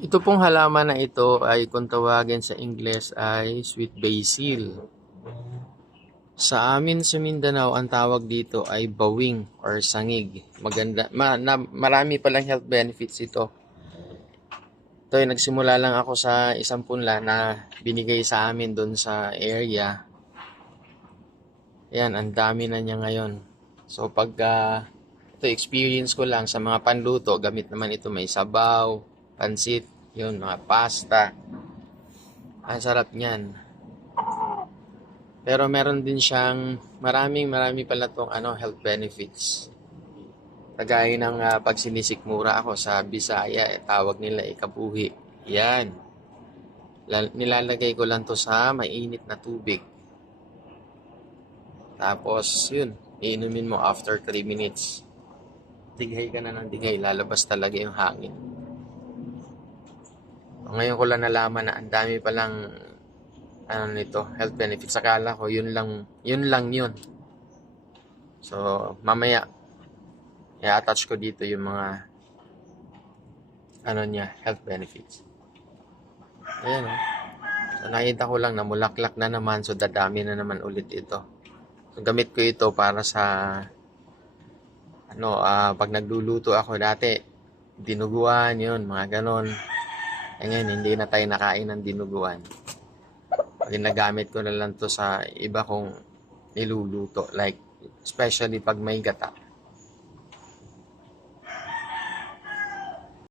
Ito pong halaman na ito ay kung tawagin sa Ingles ay sweet basil. Sa amin sa Mindanao, ang tawag dito ay bawing or sangig. Maganda, marami palang health benefits ito. Ito ay nagsimula lang ako sa isang punla na binigay sa amin doon sa area. Yan, ang dami na niya ngayon. So ito experience ko lang sa mga panluto, gamit naman ito may sabaw, pansit, yun, mga pasta. Ang sarap niyan. Pero meron din siyang marami pala tong health benefits. Kagaya ng pag sinisikmura ako sa Bisaya, tawag nila kabuhi. Yan. Nilalagay ko lang to sa mainit na tubig. Tapos, yun, iinumin mo after 3 minutes. Dighay ka na ng dighay, lalabas talaga yung hangin. Ngayon ko lang nalaman na ang dami palang nito, health benefits. Akala ko yun lang yun. So, mamaya i-attach ko dito yung mga health benefits. Ayan, oh. So, nakita ko lang na mulaklak na naman, so dadami na naman ulit ito. So, gamit ko ito para sa pag nagluluto ako dati, dinuguan, yun, mga ganon. Ngayon, hindi na tayo nakain ng dinuguan. Ginagamit ko na lang to sa iba kong niluluto, like especially pag may gata.